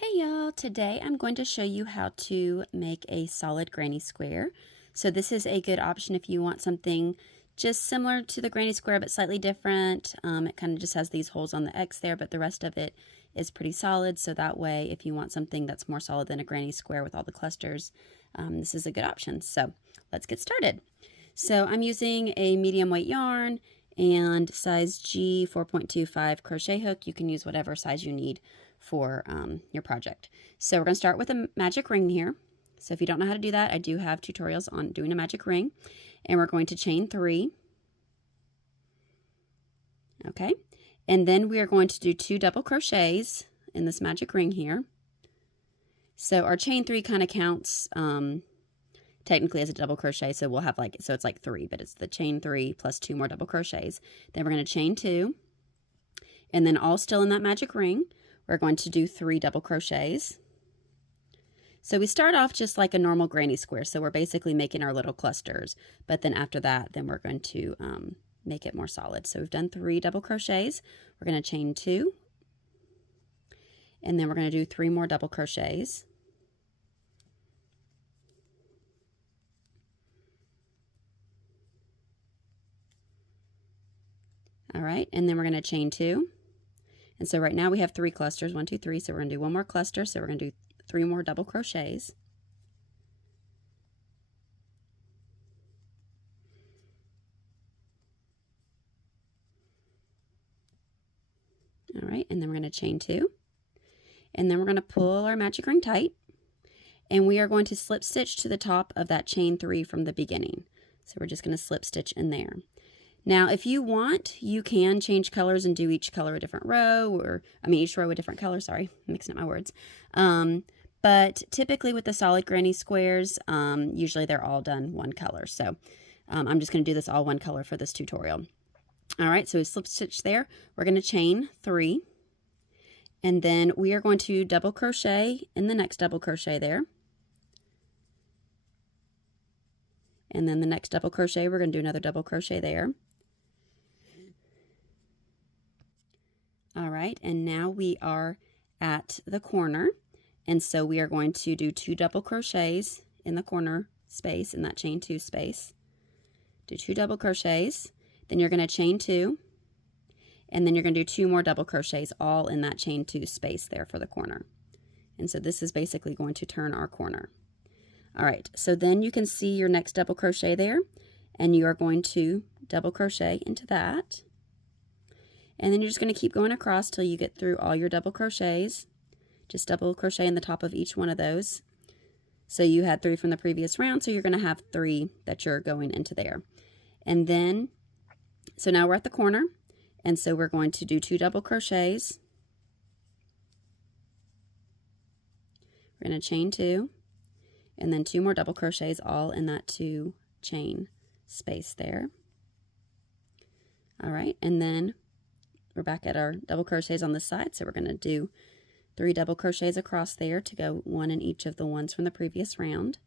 Hey y'all, today I'm going to show you how to make a solid granny square. So this is a good option if you want something just similar to the granny square but slightly different. It kind of just has these holes on the X there, but the rest of it is pretty solid. So that way, if you want something that's more solid than a granny square with all the clusters, this is a good option. So let's get started. So I'm using a medium weight yarn and size G 4.25 crochet hook. You can use whatever size you need for your project. So we're going to start with a magic ring here. So if you don't know how to do that, I do have tutorials on doing a magic ring. And we're going to chain 3. Okay. And then we are going to do 2 double crochets in this magic ring here. So our chain 3 kind of counts technically as a double crochet, so we'll have so it's like 3, but it's the chain 3 plus 2 more double crochets. Then we're going to chain 2, and then all still in that magic ring, we're going to do 3 double crochets. So we start off just like a normal granny square, so we're basically making our little clusters, but then after that, then we're going to make it more solid. So we've done 3 double crochets, we're going to chain 2, and then we're going to do 3 more double crochets. All right, and then we're going to chain 2. And so right now we have 3 clusters, 1, 2, 3. So we're going to do 1 more cluster. So we're going to do 3 more double crochets. All right, and then we're going to chain 2. And then we're going to pull our magic ring tight. And we are going to slip stitch to the top of that chain 3 from the beginning. So we're just going to slip stitch in there. Now, if you want, you can change colors and do each color a different row, or each row a different color. Sorry, I'm mixing up my words. But typically with the solid granny squares, usually they're all done one color. So I'm just going to do this all one color for this tutorial. All right, so we slip stitch there. We're going to chain 3, and then we are going to double crochet in the next double crochet there. And then the next double crochet, we're going to do another double crochet there. All right, and now we are at the corner, and so we are going to do 2 double crochets in the corner space, in that chain 2 space. Do 2 double crochets, then you're going to chain 2, and then you're going to do 2 more double crochets all in that chain 2 space there for the corner. And so this is basically going to turn our corner. All right, so then you can see your next double crochet there, and you are going to double crochet into that. And then you're just going to keep going across till you get through all your double crochets. Just double crochet in the top of each one of those. So you had 3 from the previous round, so you're going to have 3 that you're going into there. And then, so now we're at the corner, and so we're going to do 2 double crochets. We're going to chain 2, and then 2 more double crochets all in that 2 chain space there. All right, and then we're back at our double crochets on this side, so we're going to do 3 double crochets across there to go 1 in each of the ones from the previous round.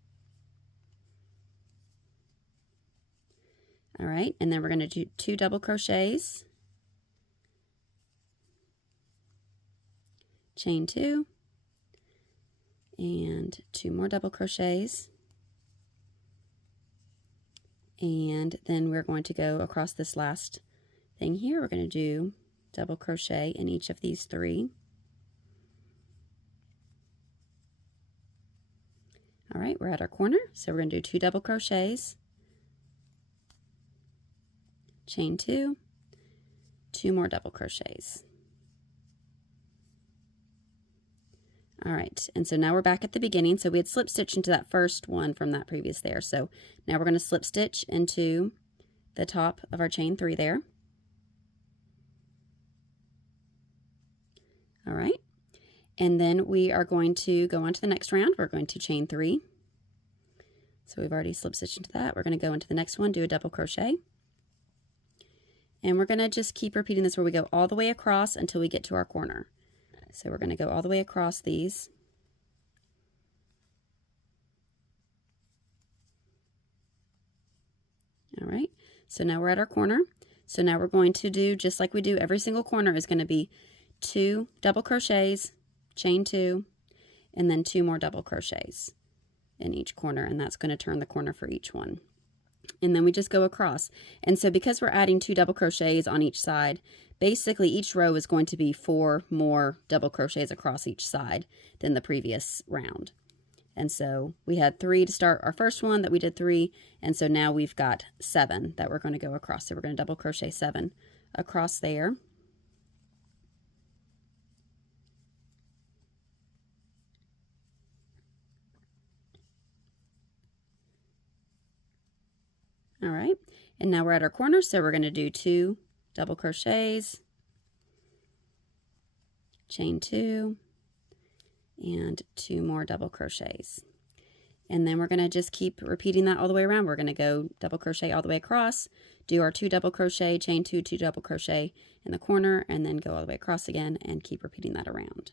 All right, and then we're going to do 2 double crochets, chain 2, and 2 more double crochets, and then we're going to go across this last thing here. We're going to do double crochet in each of these 3. All right, we're at our corner, so we're going to do 2 double crochets, chain 2, 2 more double crochets. All right, and so now we're back at the beginning. So we had slip stitched into that first one from that previous there. So now we're going to slip stitch into the top of our chain 3 there. All right, and then we are going to go on to the next round. We're going to chain 3. So we've already slip stitched into that. We're going to go into the next one, do a double crochet. And we're going to just keep repeating this where we go all the way across until we get to our corner. So we're going to go all the way across these. All right, so now we're at our corner. So now we're going to do just like we do every single corner is going to be 2 double crochets, chain 2, and then 2 more double crochets in each corner, and that's going to turn the corner for each one. And then we just go across. And so because we're adding 2 double crochets on each side, basically each row is going to be 4 more double crochets across each side than the previous round. And so we had 3 to start our first one that we did 3, and so now we've got 7 that we're going to go across. So we're going to double crochet 7 across there. All right, and now we're at our corner, so we're going to do 2 double crochets, chain 2, and 2 more double crochets. And then we're going to just keep repeating that all the way around. We're going to go double crochet all the way across, do our 2 double crochet, chain 2, 2 double crochet in the corner, and then go all the way across again and keep repeating that around.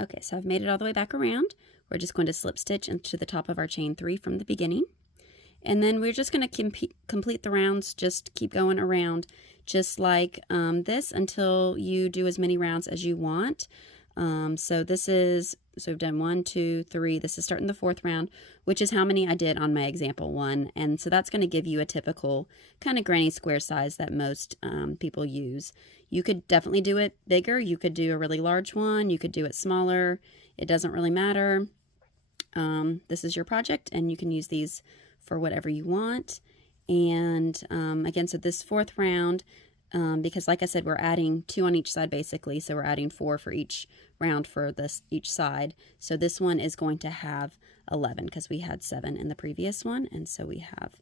Okay, so I've made it all the way back around. We're just going to slip stitch into the top of our chain 3 from the beginning. And then we're just going to complete the rounds, just keep going around just like this until you do as many rounds as you want. So we've done 1, 2, 3. This is starting the 4th round, which is how many I did on my example one. And so that's going to give you a typical kind of granny square size that most people use. You could definitely do it bigger. You could do a really large one. You could do it smaller. It doesn't really matter. This is your project, and you can use these for whatever you want. And again, so this 4th round, because like I said, we're adding 2 on each side basically, so we're adding 4 for each round for each side. So this one is going to have 11 because we had 7 in the previous one, and so we have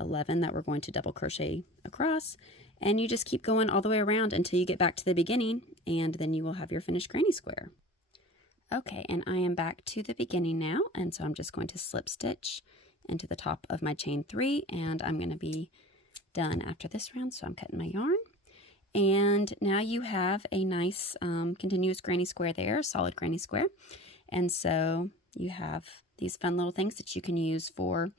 11 that we're going to double crochet across. And you just keep going all the way around until you get back to the beginning, and then you will have your finished granny square. Okay, and I am back to the beginning now, and so I'm just going to slip stitch into the top of my chain 3, and I'm going to be done after this round, so I'm cutting my yarn. And now you have a nice continuous granny square there, solid granny square. And so you have these fun little things that you can use for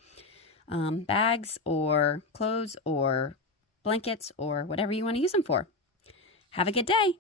bags or clothes or blankets or whatever you want to use them for. Have a good day.